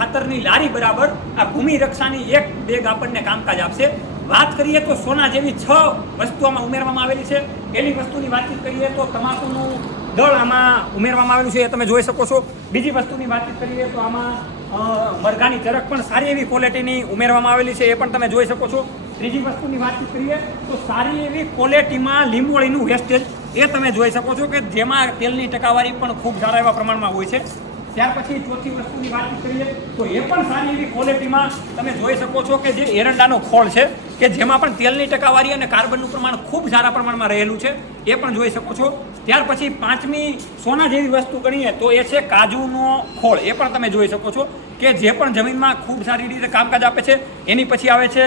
ખાતરની લારી બરાબર આ ભૂમિ રક્ષાની એક બેગ આપણને કામકાજ આપશે. વાત કરીએ તો સોના જેવી છ વસ્તુઓમાં ઉમેરવામાં આવેલી છે. પહેલી વસ્તુની વાતચીત કરીએ તો તમાકુનું દળ આમાં ઉમેરવામાં આવેલું છે એ તમે જોઈ શકો છો. બીજી વસ્તુની વાતચીત કરીએ તો આમાં મરઘાની ચરક પણ સારી એવી ક્વોલિટીની ઉમેરવામાં આવેલી છે એ પણ તમે જોઈ શકો છો. ત્રીજી વસ્તુની વાતચીત કરીએ તો સારી એવી ક્વોલિટીમાં લીંબોળીનું વેસ્ટેજ એ તમે જોઈ શકો છો કે જેમાં તેલની ટકાવારી પણ ખૂબ સારા એવા પ્રમાણમાં હોય છે. ત્યાર પછી ચોથી વસ્તુની વાત કરીએ, તો એ પણ સારી એવી ક્વોલિટીમાં તમે જોઈ શકો છો કે જે એરંડાનો ખોળ છે, કે જેમાં પણ તેલની ટકાવારી અને કાર્બનનું પ્રમાણ ખૂબ સારા પ્રમાણમાં રહેલું છે, એ પણ જોઈ શકો છો. ત્યાર પછી પાંચમી સોના જેવી વસ્તુ ગણીએ, તો એ છે કાજુનો ખોળ. એ પણ તમે જોઈ શકો છો કે જે પણ જમીનમાં ખૂબ સારી રીતે કામકાજ આપે છે. એની પછી આવે છે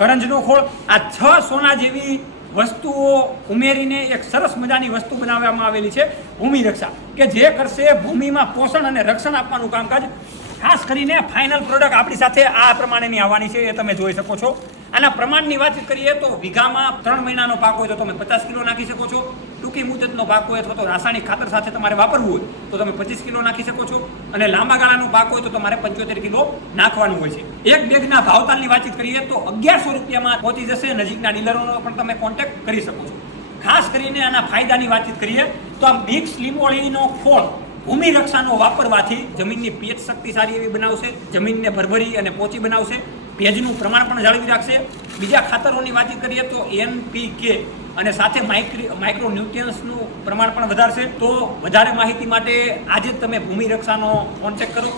કરંજનો ખોળ. આ છ સોના જેવી વસ્તુઓ ઉમેરીને એક સરસ મજાની વસ્તુ બનાવવામાં આવેલી છે ભૂમિ રક્ષા, કે જે કરશે ભૂમિમાં પોષણ અને રક્ષણ આપવાનું કામકાજ. ખાસ કરીને ફાઇનલ પ્રોડક્ટ આપણી સાથે આ પ્રમાણેની આવવાની છે, એ તમે જોઈ શકો છો. આના પ્રમાણની વાત કરીએ તો વીઘામાં ત્રણ મહિનાનો પાક હોય તો તમે પચાસ કિલો નાખી શકો છો. ટૂંકી મુદતનો પાક હોય અથવા તો રાસાયણિક ખાતર સાથે તમારે વાપરવું હોય તો તમે પચીસ કિલો નાખી શકો છો. અને લાંબા ગાળાનો પાક હોય તો તમારે પંચોતેર કિલો નાખવાનું હોય છે. એક બેગના ભાવતાલની વાતચીત કરીએ તો અગિયારસો રૂપિયામાં પહોંચી જશે. નજીકના ડીલરોનો પણ તમે કોન્ટેક્ટ કરી શકો છો. ખાસ કરીને આના ફાયદાની વાતચીત કરીએ તો આ મિક્સ લીંબોળીનો ખોળ ભૂમિ રક્ષાનો વાપરવાથી જમીનની પીએચ શક્તિ સારી એવી બનાવશે, જમીનને ભરભરી અને પોચી બનાવશે. ભેજનું પ્રમાણ પણ જાળવી રાખશે. બીજા ખાતરોની વાતચીત કરીએ તો એનપીકે અને સાથે માઇક્રી માઇક્રો ન્યુટ્રિયન્સનું પ્રમાણ પણ વધારશે. તો વધારે માહિતી માટે આજે જ તમે ભૂમિ રક્ષાનો કોન્ટેક્ટ કરો.